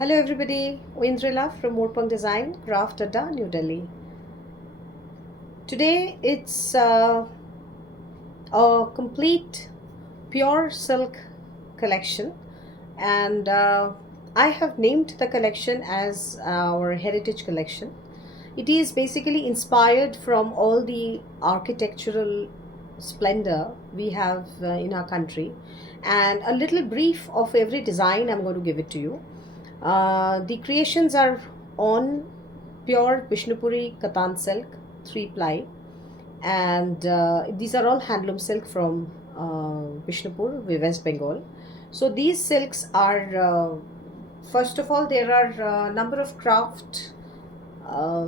Hello everybody, Oindrila from Moorpang Design, Craft Adda, New Delhi. Today it's a complete pure silk collection, and I have named the collection as our heritage collection. It is basically inspired from all the architectural splendor we have in our country, and a little brief of every design I'm going to give it to you. The creations are on pure Vishnupuri Katan silk, 3 ply, and these are all handloom silk from Vishnupur, West Bengal. So these silks are, first of all, there are a number of craft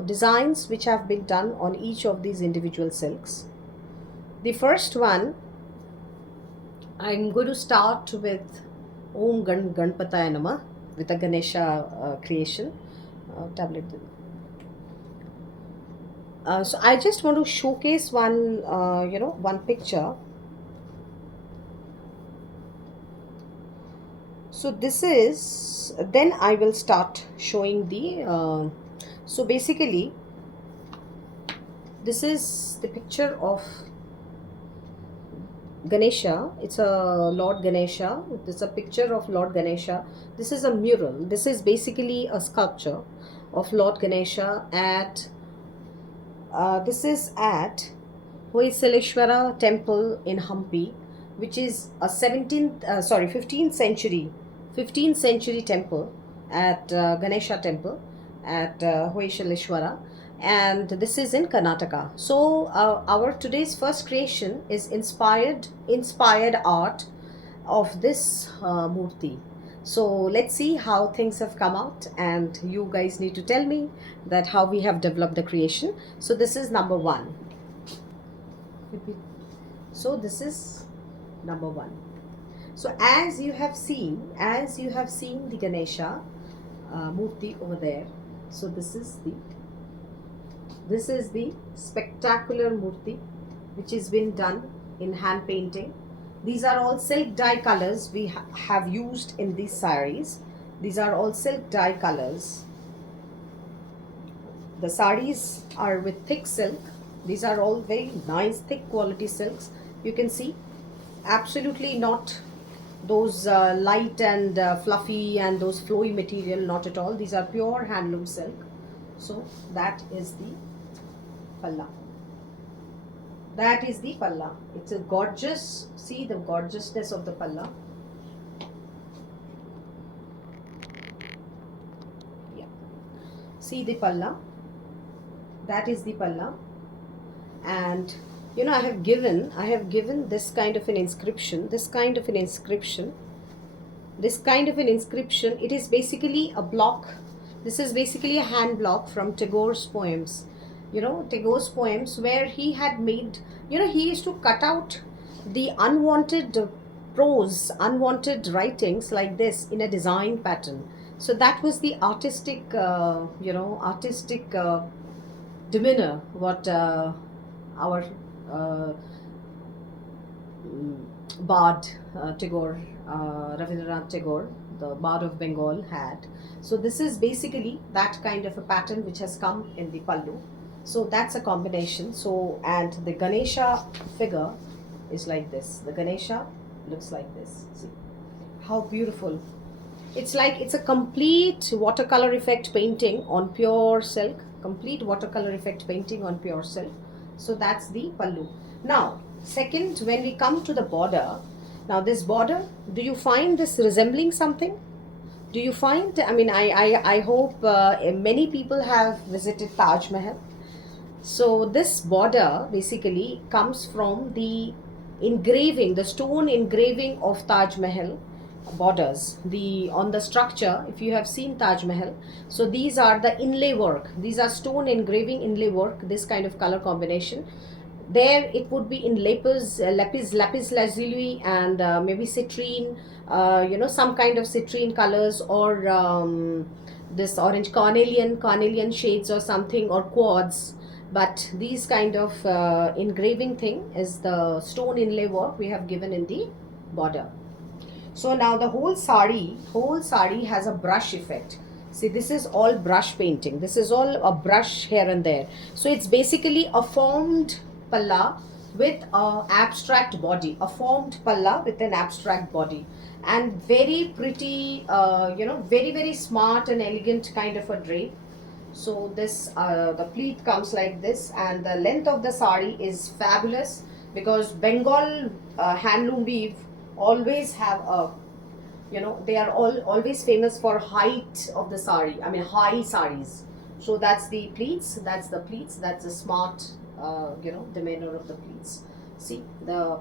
designs which have been done on each of these individual silks. The first one, I'm going to start with Om Ganpataya Namah with a Ganesha creation tablet. So I just want to showcase one picture. So this is, then I will start showing the, so basically this is the picture of Ganesha. It's a Lord Ganesha. This is a picture of Lord Ganesha. This is a mural. This is basically a sculpture of Lord Ganesha at, this is at Hoysaleshwara temple in Hampi, which is a 15th century temple at Ganesha temple at Hoysaleshwara, and this is in Karnataka. So our today's first creation is inspired art of this murti. So let's see how things have come out, and you guys need to tell me that how we have developed the creation. So this is number one. So this is number one. So as you have seen the Ganesha murti over there. So this is the spectacular murti which has been done in hand painting. These are all silk dye colors we have used in these saris. These are all silk dye colors. The saris are with thick silk. These are all very nice thick quality silks. You can see absolutely not those light and fluffy and those flowy material, not at all. These are pure handloom silk. So that is the palla. That is the palla. It's a gorgeous, see the gorgeousness of the palla. Yeah. See the palla. That is the palla. And you know, I have given this kind of an inscription. It is basically a block. This is basically a hand block from Tagore's poems. Tagore's poems, where he had made, he used to cut out the unwanted prose, unwanted writings like this in a design pattern. So that was the artistic, demeanor what our bard Tagore, Rabindranath Tagore, the bard of Bengal, had. So this is basically that kind of a pattern which has come in the pallu. So that's a combination. So, and the Ganesha figure is like this. The Ganesha looks like this. See how beautiful. It's like it's a complete watercolor effect painting on pure silk. Complete watercolor effect painting on pure silk. So that's the pallu. Now, second, when we come to the border, now this border, do you find this resembling something? Do you find, I hope many people have visited Taj Mahal. So this border basically comes from the engraving, the stone engraving of Taj Mahal borders. On the structure, if you have seen Taj Mahal, so these are the inlay work. These are stone engraving inlay work, this kind of color combination. There it would be in lapis lazuli, and maybe citrine, some kind of citrine colors, or this orange carnelian shades or something, or quartz. But these kind of engraving thing is the stone inlay work we have given in the border. So now the whole sari has a brush effect. See, this is all brush painting. This is all a brush here and there. So it's basically a formed palla with a abstract body, a formed palla with an abstract body, and very pretty, very very smart and elegant kind of a drape. So this the pleat comes like this, and the length of the sari is fabulous, because Bengal handloom weave always have a, they are all always famous for height of the sari, I mean high saris. So that's the pleats, that's the smart demeanor of the pleats. See the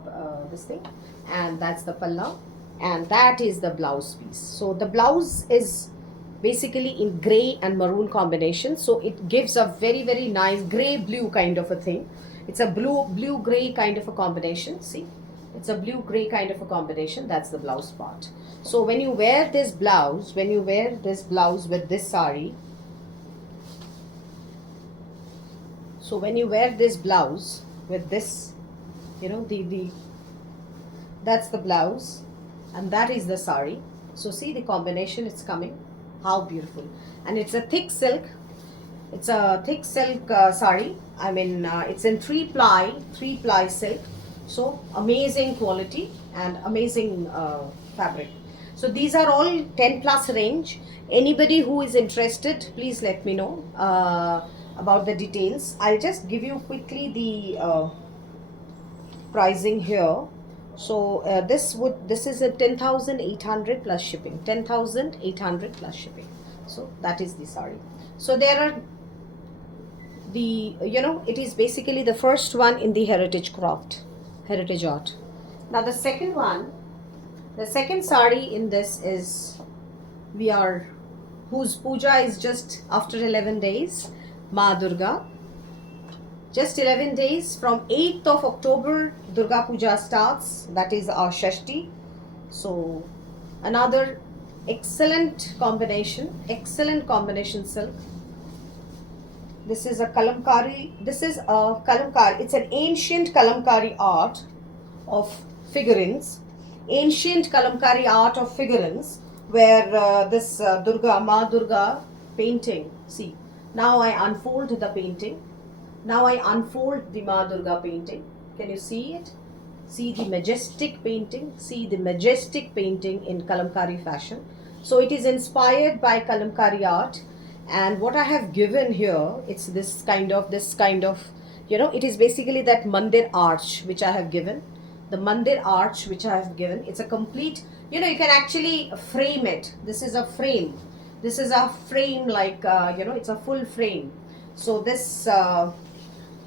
this thing, and that's the palla, and that is the blouse piece. So the blouse is basically in gray and maroon combination, so it gives a very very nice gray blue kind of a thing. It's a blue gray kind of a combination. See, it's a blue gray kind of a combination. That's the blouse part. So when you wear this blouse, with this sari, so when you wear this blouse with this, the that's the blouse, and that is the sari. So see the combination, it's coming, how beautiful. And it's a thick silk, sari. I mean it's in three ply silk. So amazing quality and amazing fabric. So these are all 10 plus range. Anybody who is interested, please let me know about the details. I'll just give you quickly the pricing here. So this is a 10,800 plus shipping, 10,800 plus shipping. So that is the sari. So there are the, it is basically the first one in the heritage art. Now the second sari in this is, whose puja is just after 11 days, Ma Durga. Just 11 days, from 8th of October, Durga Puja starts. That is our Shashti. So another excellent combination silk. This is a kalamkari. It's an ancient kalamkari art of figurines. Where this Ma Durga painting. See, now I unfold the painting. Now I unfold the Ma Durga painting. Can you see it? See the majestic painting. See the majestic painting in Kalamkari fashion. So it is inspired by Kalamkari art. And what I have given here, it's this kind of, it is basically that mandir arch which I have given. The mandir arch which I have given. It's a complete, you can actually frame it. This is a frame. Like, it's a full frame. So this,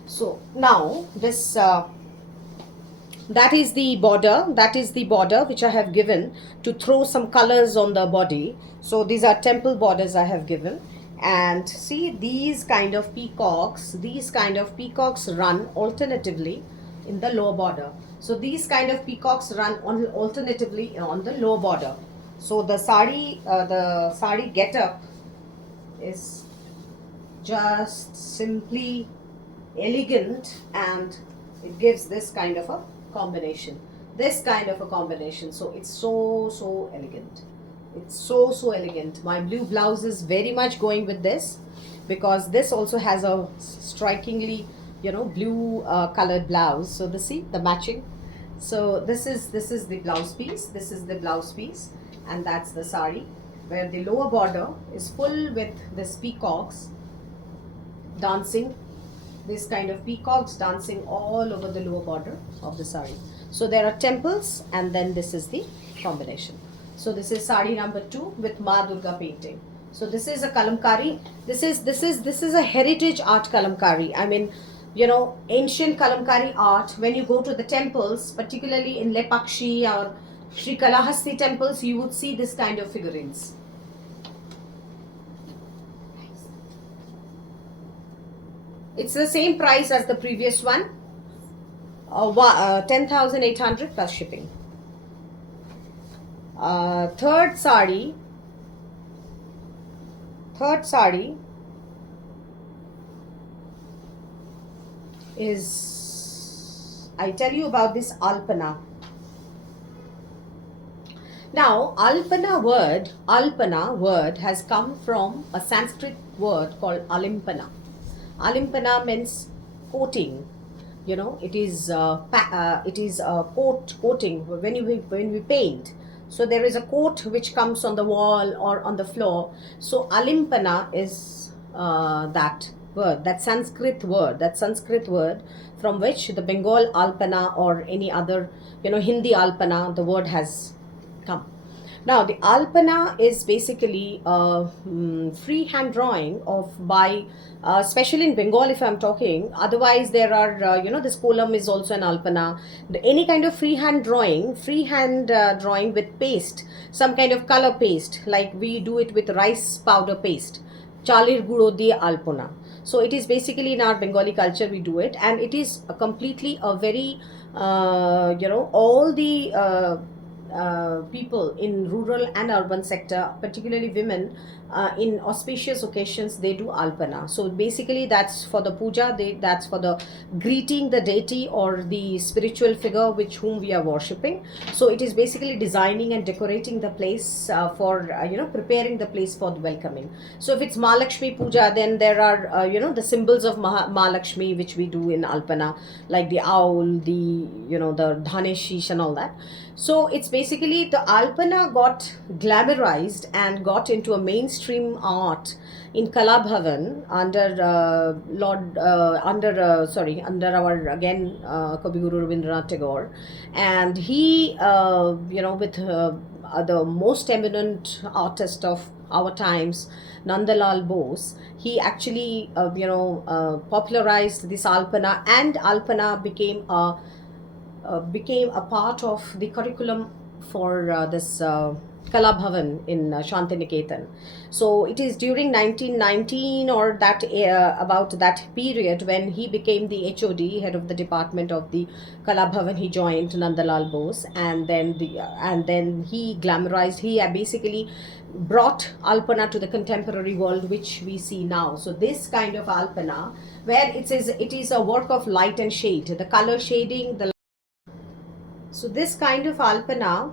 so now this, that is the border which I have given to throw some colors on the body. So these are temple borders I have given. And see, these kind of peacocks run alternatively in the lower border. So these kind of peacocks run alternatively on the lower border. So the sari getup is just simply elegant, and it gives this kind of a combination. So it's so elegant. It's so elegant. My blue blouse is very much going with this, because this also has a strikingly blue colored blouse. So the matching. So this is the blouse piece, and that's the sari, where the lower border is full with this peacocks dancing. This kind of peacocks dancing all over the lower border of the sari. So there are temples, and then this is the combination. So this is sari number 2 with Ma Durga painting. So this is a kalamkari. This is a heritage art kalamkari. I mean, ancient kalamkari art. When you go to the temples, particularly in Lepakshi or Sri Kalahasti temples, you would see this kind of figurines. It's the same price as the previous one, 10,800 plus shipping. Third sari is, I tell you about this Alpana. Now, Alpana word has come from a Sanskrit word called Alimpana. Alimpana means coating. You know, it is a coating when we paint. So there is a coat which comes on the wall or on the floor. So Alimpana is that word, that Sanskrit word from which the Bengal Alpana or any other, you know, Hindi Alpana, the word has come. Now, the Alpana is basically a freehand drawing of by, especially in Bengal, if I'm talking. Otherwise, there are, you know, this kolam is also an Alpana. Any kind of freehand drawing with paste, some kind of color paste, like we do it with rice powder paste. Chalir Guro Diye Alpana. So it is basically in our Bengali culture we do it, and it is a completely a very, you know, all the people in rural and urban sector, particularly women, in auspicious occasions they do alpana. So basically that's for the puja, that's for the greeting the deity or the spiritual figure which whom we are worshipping. So it is basically designing and decorating the place for you know, preparing the place for the welcoming. So if it's Mahalakshmi puja, then there are you know, the symbols of Mahalakshmi which we do in alpana, like the owl, the, you know, the dhaneshish and all that. So it's basically the Alpana got glamorized and got into a mainstream art in Kala Bhavan under under our again Kavi Guru Rabindranath Tagore, and he you know, with the most eminent artist of our times, Nandalal Bose, he actually popularized this Alpana, and Alpana became a part of the curriculum for this Kala Bhavan in Shantiniketan. So it is during 1919 or that about that period when he became the HOD, head of the department of the Kala Bhavan. He joined Nandalal Bose, and then he glamorized. He basically brought Alpana to the contemporary world, which we see now. So this kind of Alpana, where it is a work of light and shade, the color shading, the so this kind of alpana,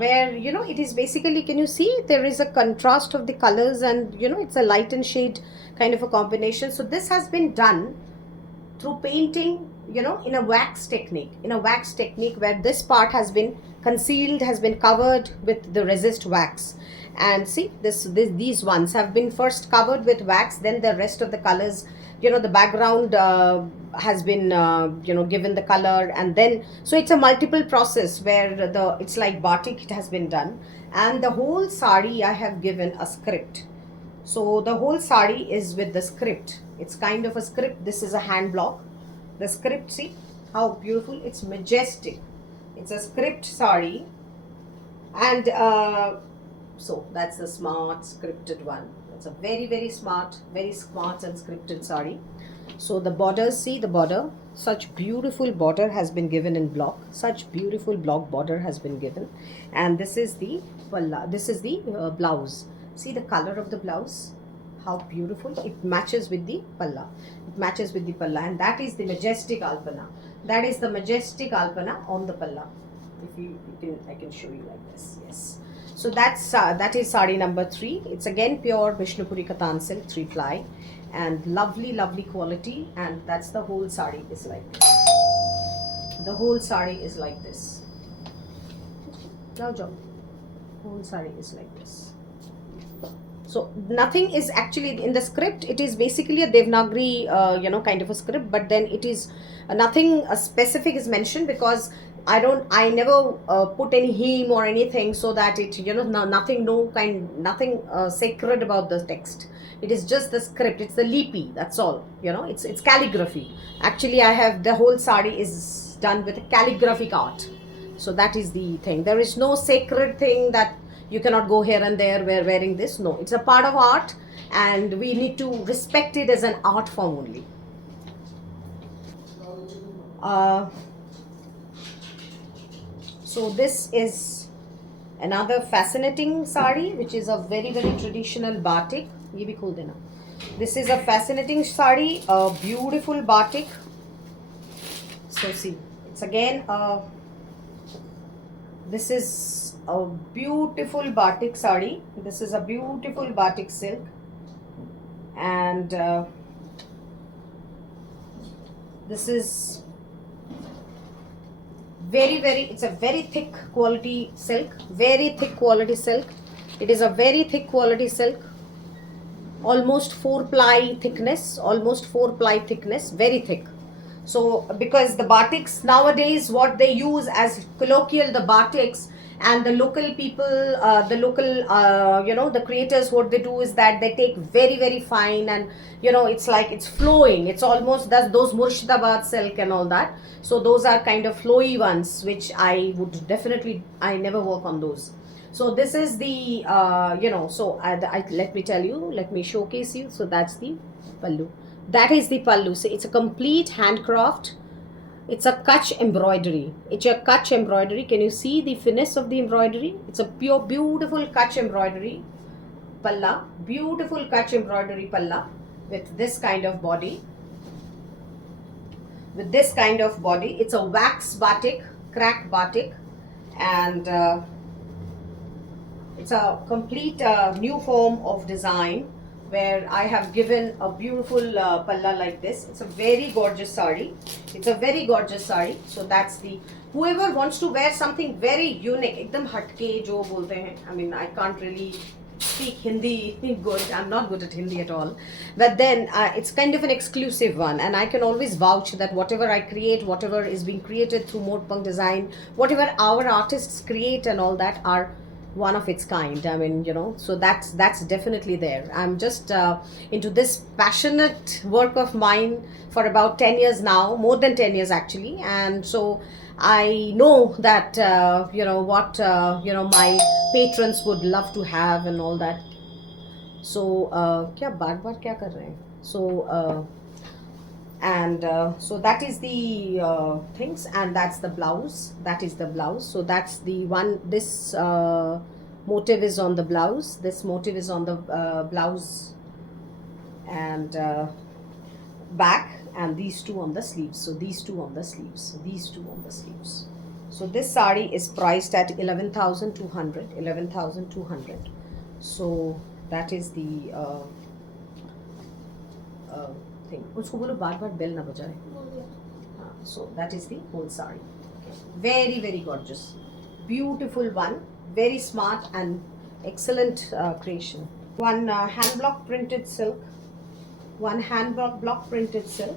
where you know, it is basically, can you see there is a contrast of the colors, and you know, it's a light and shade kind of a combination. So this has been done through painting, you know, in a wax technique where this part has been concealed, has been covered with the resist wax. And see, these ones have been first covered with wax, then the rest of the colors, you know, the background has been you know, given the color, and then so it's a multiple process where it's like batik, it has been done. And the whole sari I have given a script. So the whole sari is with the script. It's kind of a script. This is a hand block. The script, see how beautiful, it's majestic. It's a script sari, and so that's the smart scripted one. It's a very smart and scripted sari. So the borders, see the border, such beautiful border has been given in block. Such beautiful block border has been given, and this is the palla. This is the blouse. See the color of the blouse, how beautiful it matches with the palla. It matches with the palla, and that is the majestic alpana. That is the majestic alpana on the palla. If you can, I can show you like this. Yes. So that is sari number 3. It's again pure Vishnupuri Katan silk 3-ply, and lovely quality. And that's the whole sari is like this. The whole sari is like this. Now, Joe, whole sari is like this. So nothing is actually in the script. It is basically a Devanagari, you know, kind of a script, but then it is nothing specific is mentioned, because I never put any hymn or anything, so that it, you know, nothing sacred about the text. It is just the script. It's the lipi. That's all. You know, it's calligraphy. Actually, I have the whole sari is done with a calligraphic art. So that is the thing. There is no sacred thing that you cannot go here and there wearing this. No, it's a part of art, and we need to respect it as an art form only. So this is another fascinating sari, which is a very traditional batik. Ye bhi khol dena. This is a fascinating sari, a beautiful batik. So see, it's again a This is a beautiful batik sari. This is a beautiful batik silk, and this is it's a very thick quality silk, very thick quality silk. It is a very thick quality silk, almost 4 ply thickness, almost 4 ply thickness, very thick. So because the batiks nowadays, what they use as colloquial, the batiks, and the local people, the local the creators, what they do is that they take very fine, and it's like it's flowing, it's almost that's those Murshidabad silk and all that. So those are kind of flowy ones, which I would definitely, I never work on those. So this is the so let me tell you, let me showcase you. So that's the pallu, that is the pallu. So it's a complete handcraft. It's a Kutch embroidery. It's a Kutch embroidery. Can you see the finesse of the embroidery? It's a pure beautiful Kutch embroidery palla, beautiful Kutch embroidery palla with this kind of body, with this kind of body. It's a wax batik, crack batik, and it's a complete new form of design where I have given a beautiful palla like this. It's a very gorgeous sari. It's a very gorgeous sari. So that's the, whoever wants to wear something very unique, ekdam hatke jo bolte hain. I mean, I can't really speak Hindi good. I'm not good at Hindi at all. But then it's kind of an exclusive one, and I can always vouch that whatever I create, whatever is being created through Modepunk Design, whatever our artists create and all that are one of its kind. I mean, so that's definitely there. I'm just into this passionate work of mine for about 10 years now, more than 10 years actually. And so I know that what my patrons would love to have and all that. So क्या बार-बार क्या कर रहे हैं? So and so that is the things, and that's the blouse, that is the blouse. So that's the one, this motive is on the blouse, this motive is on the blouse and back, and these two on the sleeves. So these two on the sleeves, these two on the sleeves. So this sari is priced at 11,200, 11,200. So that is the thing. उसको बोलो बार-बार bell ना बजाए. हाँ, so that is the whole sari. Very gorgeous, beautiful one, very smart and excellent creation. One hand block printed silk, one hand block printed silk.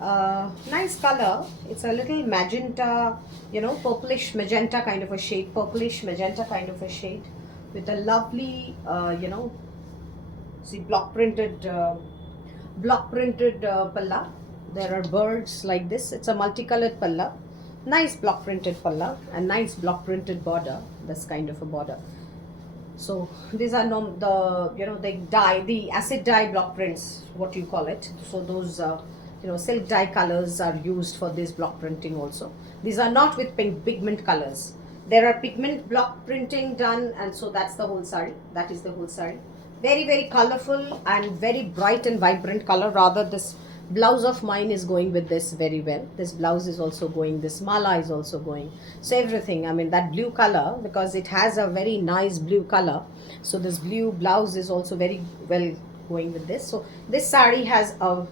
Nice color. It's a little magenta, purplish magenta kind of a shade, purplish magenta kind of a shade, with a lovely, see, block printed palla. There are birds like this. It's a multicolored palla, nice block printed palla, and nice block printed border. This kind of a border. So these are the acid dye block prints, what you call it. So those silk dye colors are used for this block printing also. These are not with pigment colors. There are pigment block printing done, and so that's the whole sari. That is the whole sari. Very colorful and very bright and vibrant color. Rather, this blouse of mine is going with this very well. This blouse is also going, this mala is also going. So everything, I mean, that blue color, because it has a very nice blue color. So this blue blouse is also very well going with this. So this sari has a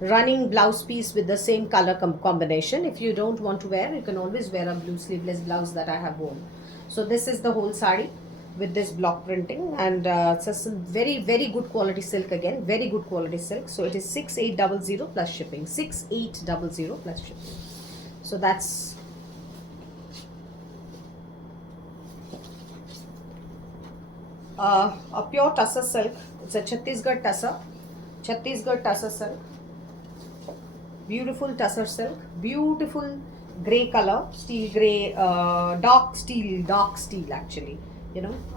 running blouse piece with the same color combination. If you don't want to wear, you can always wear a blue sleeveless blouse that I have worn. So this is the whole sari with this block printing, and it's a very good quality silk, again very good quality silk. So it is 6800 plus shipping, 6800 plus shipping. So that's a pure tussar silk. It's a Chhattisgarh tussar silk, beautiful tussar silk, beautiful gray color, steel gray, dark steel actually,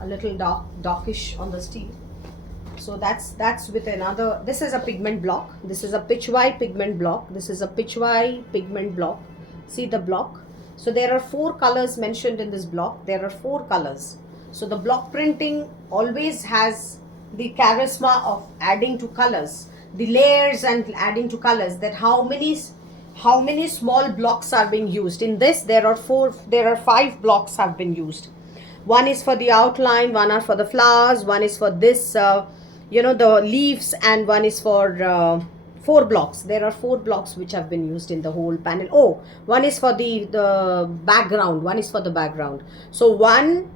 a little darkish on the steel. So that's with another, this is a pigment block, this is a Pichwai pigment block, this is a Pichwai pigment block. See the block. So there are 4 colors mentioned in this block. There are 4 colors. So the block printing always has the charisma of adding to colors, the layers and adding to colors, that how many how many small blocks are being used. In this, there are 5 blocks have been used. One is for the outline, one are for the flowers, one is for this, the leaves, and one is for 4 blocks. There are 4 blocks which have been used in the whole panel. Oh, one is for the background. One is for the background. So 1,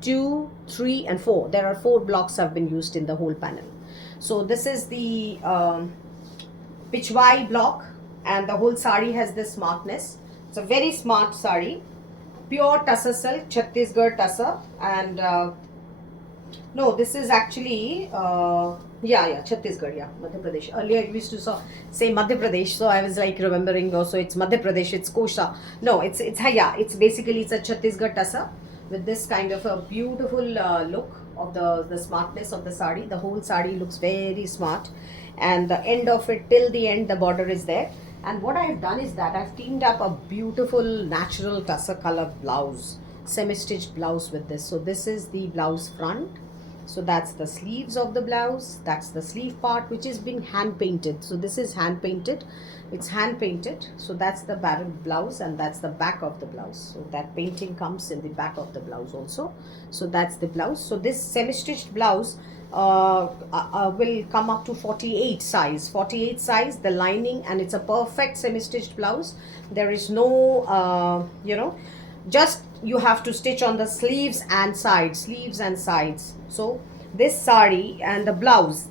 2, 3, and 4. There are 4 blocks have been used in the whole panel. So this is the Pichwai block, and the whole sari has this smartness. It's a very smart sari, pure tussar silk, Chhattisgarh tussar, and no, this is actually Chhattisgarh, Madhya Pradesh. Earlier I used to say Madhya Pradesh, so I was like remembering. Also, it's Madhya Pradesh, it's Kosha. No, it's basically it's a Chhattisgarh tussar with this kind of a beautiful look of the smartness of the sari. The whole sari looks very smart, and the end of it till the end the border is there. And what I've done is that I've teamed up a beautiful natural tussar color blouse, semi-stitched blouse with this. So this is the blouse front. So that's the sleeves of the blouse. That's the sleeve part, which is being hand painted. So this is hand painted. It's hand painted. So that's the blouse, and that's the back of the blouse. So that painting comes in the back of the blouse also. So that's the blouse. So this semi-stitched blouse will come up to 48 size. 48 size, the lining, and it's a perfect semi-stitched blouse. There is no, just you have to stitch on the sleeves and sides. So this sari and the blouse,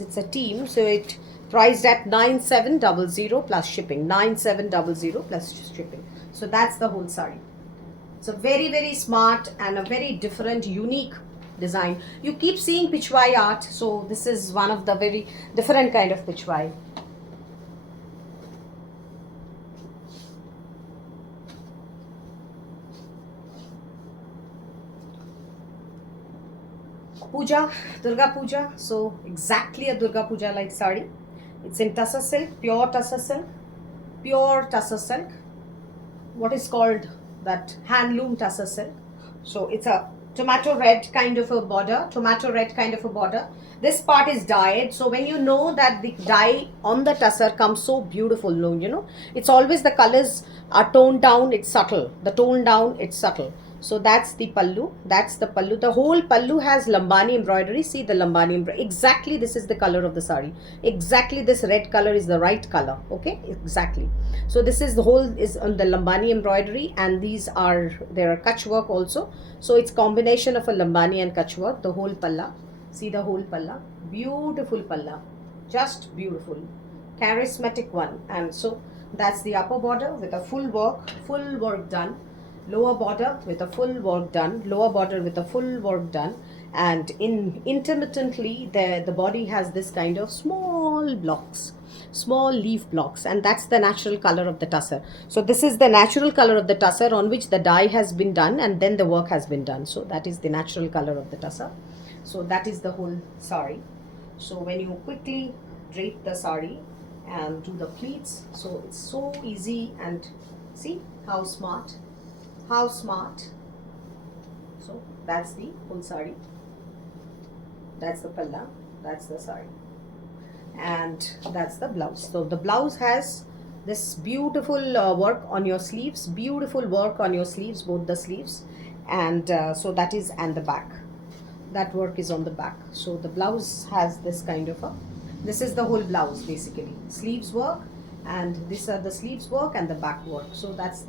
it's a team. So it priced at 9700 plus shipping. 9700 plus shipping. So that's the whole sari. It's a very, very smart and a very different, unique design. You keep seeing Pichwai art, so this is one of the very different kind of Pichwai. Puja, Durga Puja. So exactly a Durga Puja like sari. It's in tussar silk, pure tussar silk. What is called that handloom tussar silk. So it's a tomato red kind of a border. This part is dyed. So when you know that the dye on the tussar comes so beautiful, it's always the colors are toned down, it's subtle. So that's the pallu. The whole pallu has lambani embroidery. See the lambani embroidery. Exactly, this is the color of the sari. Exactly, this red color is the right color. Okay, exactly. So this is the whole is on the lambani embroidery, and there are kutch work also. So it's combination of a lambani and kutch work. The whole palla. See the whole palla. Beautiful palla. Just beautiful. Charismatic one. And so that's the upper border with a full work done. Lower border with a full work done, and intermittently the body has this kind of small leaf blocks, and that's the natural color of the tussar. So this is the natural color of the tussar on which the dye has been done, and then the work has been done. So that is the natural color of the tussar. So that is the whole sari. So when you quickly drape the sari and do the pleats, so it's so easy, and see how smart. So that's the whole sari. That's the palla. That's the sari. And that's the blouse. So the blouse has this beautiful work on your sleeves. Both the sleeves. And so that is, and the back. That work is on the back. So the blouse has this kind of this is the whole blouse basically. Sleeves work, and these are the sleeves work and the back work. So that's,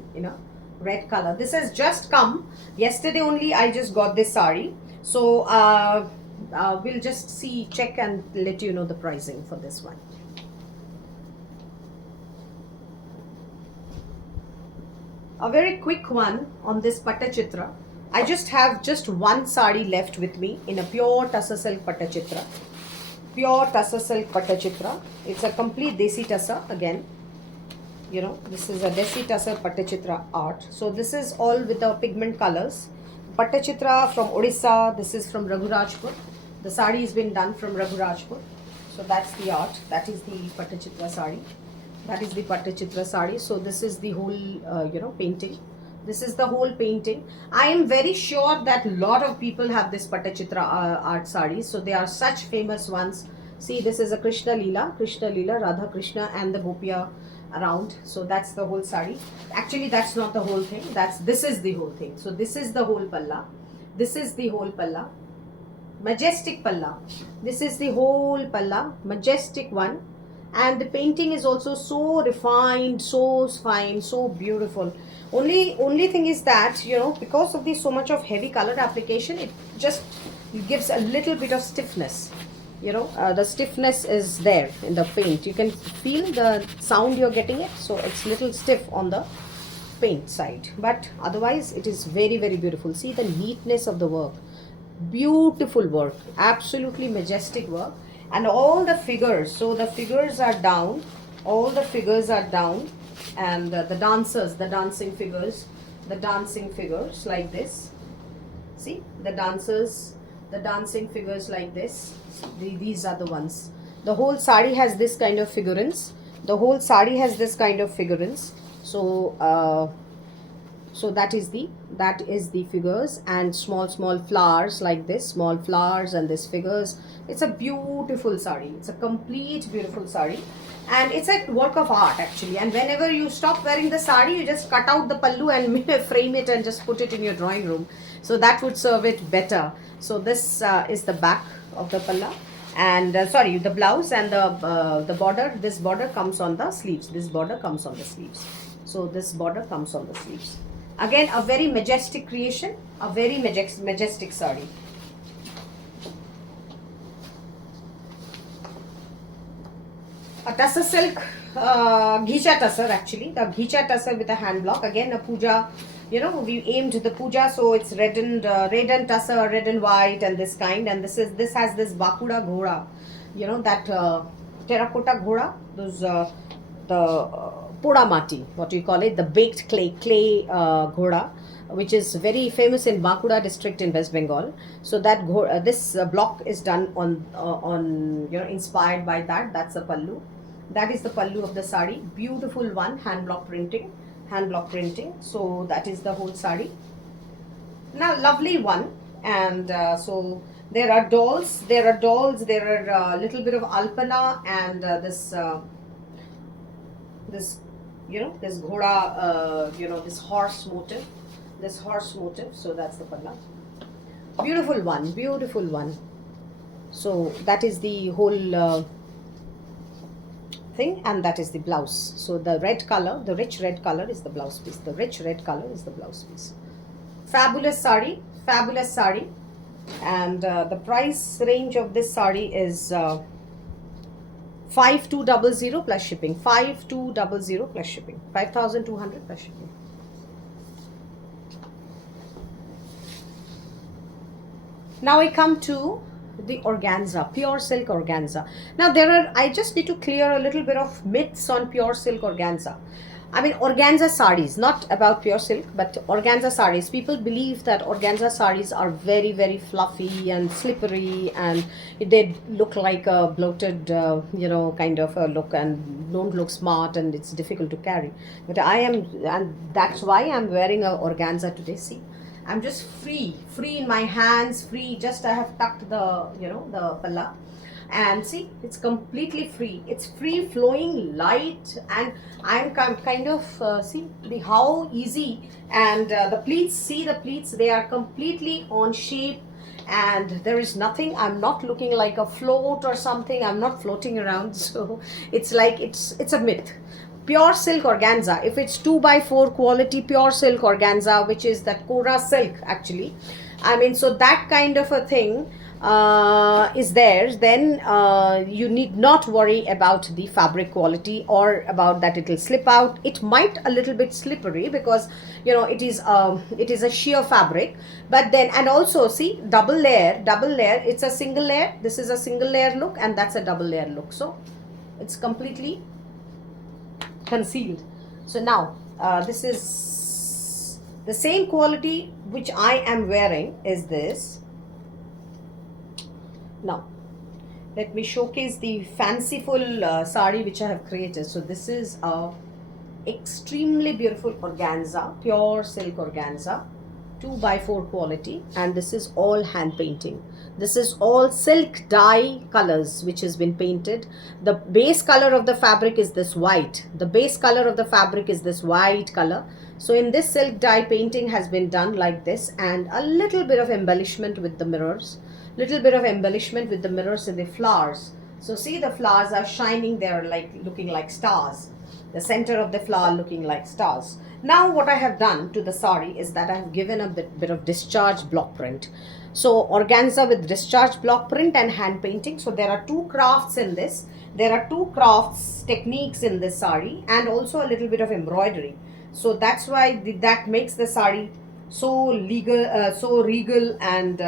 red color. This has just come yesterday only. I just got this sari, so we'll just check and let you know the pricing for this one. A very quick one on this Pattachitra. I just have one sari left with me in a pure tussar silk Pattachitra. It's a complete desi tussar again. This is a desi tussar Pattachitra art. So this is all with the pigment colors. Pattachitra from Odisha. This is from Raghurajpur. The sari has been done from Raghurajpur. So that's the art. That is the Pattachitra sari. So this is the whole, painting. This is the whole painting. I am very sure that a lot of people have this Pattachitra art saris. So they are such famous ones. See, this is a Krishna Leela, Radha Krishna and the Gopiya around. So that's the whole sari. Actually, that's not the whole thing. This is the whole thing. So this is the whole palla. This is the whole palla. Majestic palla. This is the whole palla. Majestic one. And the painting is also so refined, so fine, so beautiful. Only thing is that, you know, because of the so much of heavy color application, it just gives a little bit of stiffness. You know, the stiffness is there in the paint. You can feel the sound you're getting it, so it's little stiff on the paint side, but otherwise it is very, very beautiful. See the neatness of the work, beautiful work, absolutely majestic work. And all the figures, so the figures are down, all the figures are down, and the dancers, the dancing figures, like this. See the dancers, the dancing figures like this. These are the ones. The whole sari has this kind of figurines. The whole sari has this kind of figurines. So so that is the figures, and small flowers like this, small flowers and this figures. It's a beautiful sari. It's a complete beautiful sari, and it's a work of art actually. And whenever you stop wearing the sari, you just cut out the pallu and frame it and just put it in your drawing room, so that would serve it better. So this is the back of the palla, and sorry, the blouse, and the border. This border comes on the sleeves. This border comes on the sleeves. So this border comes on the sleeves. Again, a very majestic creation, a very majestic sari. A tussar silk, ghicha tussar actually, the ghicha tussar with a hand block. Again, a puja, you know, we aimed the puja, so it's red and tussar, red and white, and this kind. And this has this bakuda ghoda, you know, that terracotta ghoda, those poda mati, what you call it, the baked clay ghoda, which is very famous in Bankura district in West Bengal. So that this block is done on you know, inspired by that. That's the pallu. That is the pallu of the sari. Beautiful one, hand block printing. So that is the whole sari. Now, lovely one. And so there are dolls. There are little bit of alpana, and this you know, this ghoda, you know, this horse motif. So that's the palla. Beautiful one. So that is the whole thing, and that is the blouse. So the red color, the rich red color, is the blouse piece. Fabulous sari, and the price range of this sari is 5200 plus shipping. 5200 plus shipping. 5200 plus shipping. Now I come to the organza, pure silk organza. Now I just need to clear a little bit of myths on pure silk organza. I mean, organza saris, not about pure silk, but organza saris. People believe that organza saris are very, very fluffy and slippery, and they look like a bloated, you know, kind of a look, and don't look smart, and it's difficult to carry. But and that's why I'm wearing a organza today. See, I'm just free in my hands, free. Just I have tucked the, you know, the palla. And see, it's completely free. It's free flowing, light, and I'm kind of see how easy. And the pleats, see the pleats, they are completely on shape, and there is nothing. I'm not looking like a float or something. I'm not floating around. So it's like it's a myth. Pure silk organza, if it's 2x4 quality pure silk organza, which is that Kora silk actually, I mean, so that kind of a thing is there, then you need not worry about the fabric quality or about that it will slip out. It might a little bit slippery because, you know, it is a sheer fabric. But then, and also see, double layer, it's a single layer. This is a single layer look, and that's a double layer look. So it's completely concealed. So now this is the same quality which I am wearing is this. Now let me showcase the fanciful sari which I have created. So this is a extremely beautiful organza, pure silk organza, 2x4 quality, and this is all hand painting. This is all silk dye colors which has been painted. The base color of the fabric is this white. The base color of the fabric is this white color. So in this silk dye, painting has been done like this, and a little bit of embellishment with the mirrors. Little bit of embellishment with the mirrors and the flowers. So see, the flowers are shining, they're like looking like stars. The center of the flower looking like stars. Now what I have done to the sari is that I have given a bit of discharge block print. So organza with discharge block print and hand painting. So there are two crafts in this. There are two crafts techniques in this sari, and also a little bit of embroidery. So that's why that makes the sari so legal, so regal, and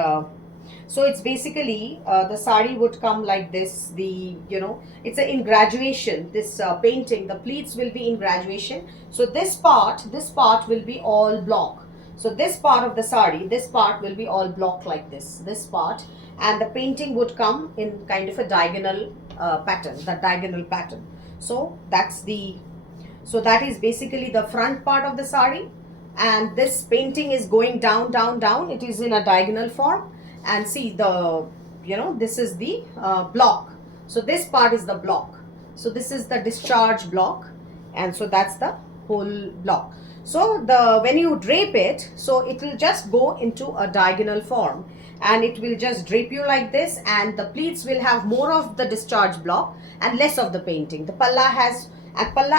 so it's basically the sari would come like this. The it's in graduation. This painting, the pleats will be in graduation. So this part will be all block. So this part of the sari, this part will be all block like this part, and the painting would come in kind of a diagonal pattern, the diagonal pattern. So that is basically the front part of the sari, and this painting is going down, down, down. It is in a diagonal form. And see, the this is the block. So this part is the block. So this is the discharge block, and so that's the whole block. So when you drape it, so it will just go into a diagonal form, and it will just drape you like this, and the pleats will have more of the discharge block and less of the painting. The palla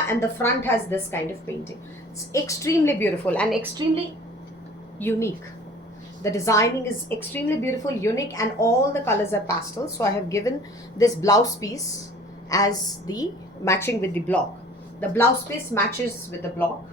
and the front has this kind of painting. It's extremely beautiful and extremely unique. The designing is extremely beautiful, unique, and all the colors are pastel. So I have given this blouse piece as the matching with the block. The blouse piece matches with the block.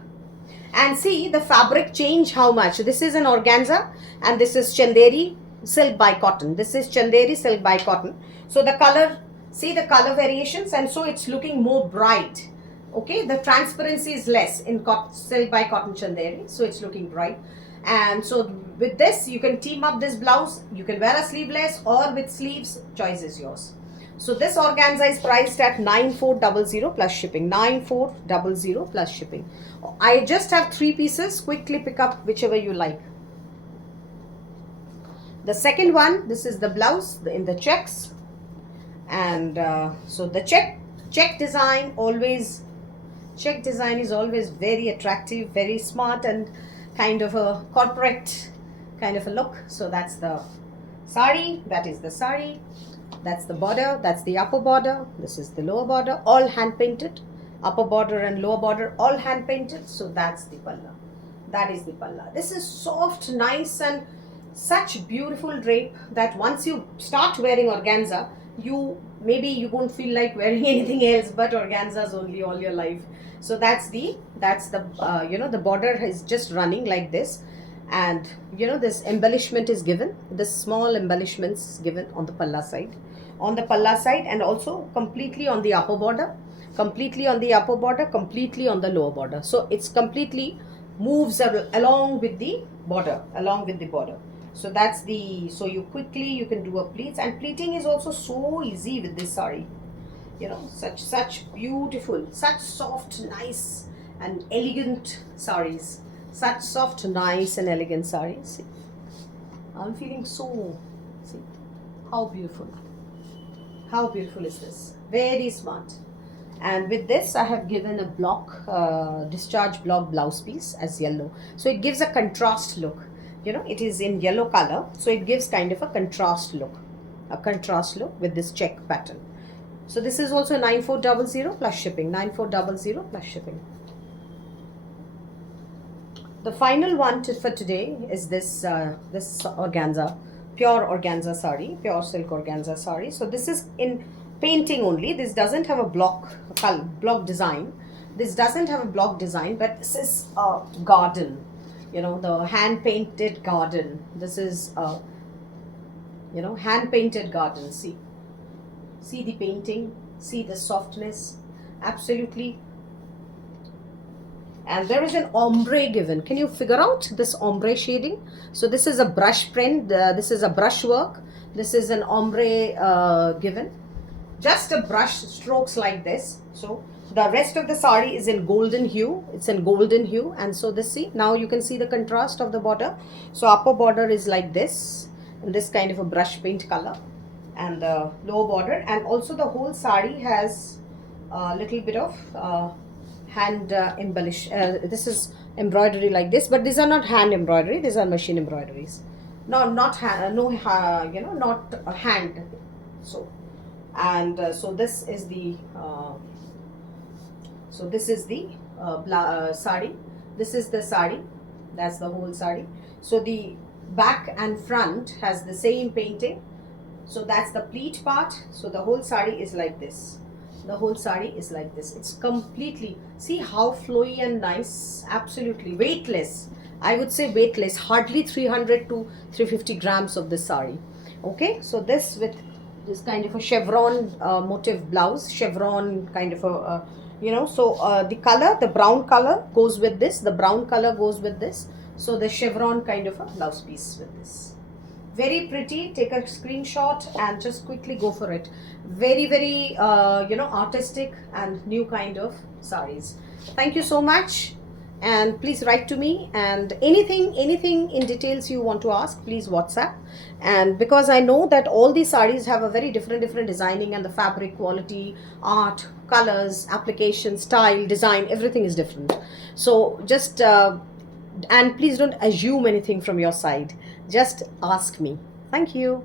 And see the fabric change how much. This is an organza, and this is Chanderi silk by cotton. This is Chanderi silk by cotton. So the color, see the color variations, and so it's looking more bright. Okay, the transparency is less in silk by cotton Chanderi, so it's looking bright. And so with this you can team up this blouse. You can wear a sleeveless or with sleeves, choice is yours. So this organza is priced at 9400 plus shipping. 9400 plus shipping. I just have 3 pieces. Quickly pick up whichever you like. The second one, this is the blouse in the checks, and so the check design is always very attractive, very smart, and kind of a corporate kind of a look. So that's the sari, that is the sari, that's the border, that's the upper border, this is the lower border, all hand painted. Upper border and lower border all hand painted. So that's the palla, that is the palla. This is soft, nice, and such beautiful drape that once you start wearing organza, maybe you won't feel like wearing anything else but organzas only all your life. So that's the the border is just running like this, and this embellishment is given, this small embellishments given on the palla side, and also completely on the upper border, completely on the lower border. So it's completely moves along with the border, So that's so you can do a pleats, and pleating is also so easy with this sari. Such beautiful, such soft, nice, and elegant saris. Such soft, nice, and elegant saris. See, I'm feeling so. See, how beautiful. How beautiful is this? Very smart. And with this, I have given a block, discharge block blouse piece as yellow. So it gives a contrast look. It is in yellow color, so it gives kind of a contrast look with this check pattern. So this is also 9400 plus shipping. 9400 plus shipping. The final one for today is this this organza, pure organza sari, pure silk organza sari. So this is in painting only. This doesn't have a block design. This doesn't have a block design, but this is a garden. The hand painted garden. This is hand painted garden. See the painting, see the softness, absolutely. And there is an ombre given. Can you figure out this ombre shading? So this is a brush print, this is a brush work, this is an ombre given. Just a brush strokes like this. So The rest of the sari is in golden hue. It's in golden hue, and so this, see, now you can see the contrast of the border. So upper border is like this, in this kind of a brush paint color, and the lower border, and also the whole sari has a little bit of hand embellish. This is embroidery like this, but these are not hand embroidery. These are machine embroideries. No, not hand. No, not hand. So, and so this is the. So this is the sari. This is the sari. That's the whole sari. So the back and front has the same painting. So that's the pleat part. So the whole sari is like this. The whole sari is like this. It's completely, see how flowy and nice. Absolutely weightless. I would say weightless. Hardly 300 to 350 grams of this sari. Okay. So this with this kind of a chevron motif blouse. Chevron kind of a so the color, the brown color goes with this, the brown color goes with this, so the chevron kind of a blouse piece with this. Very pretty. Take a screenshot and just quickly go for it. Very, very artistic and new kind of saris. Thank you so much, and please write to me, and anything in details you want to ask, please WhatsApp. And because I know that all these saris have a very different designing, and the fabric quality, art, colors, application, style, design, everything is different. So just and please don't assume anything from your side, just ask me. Thank you.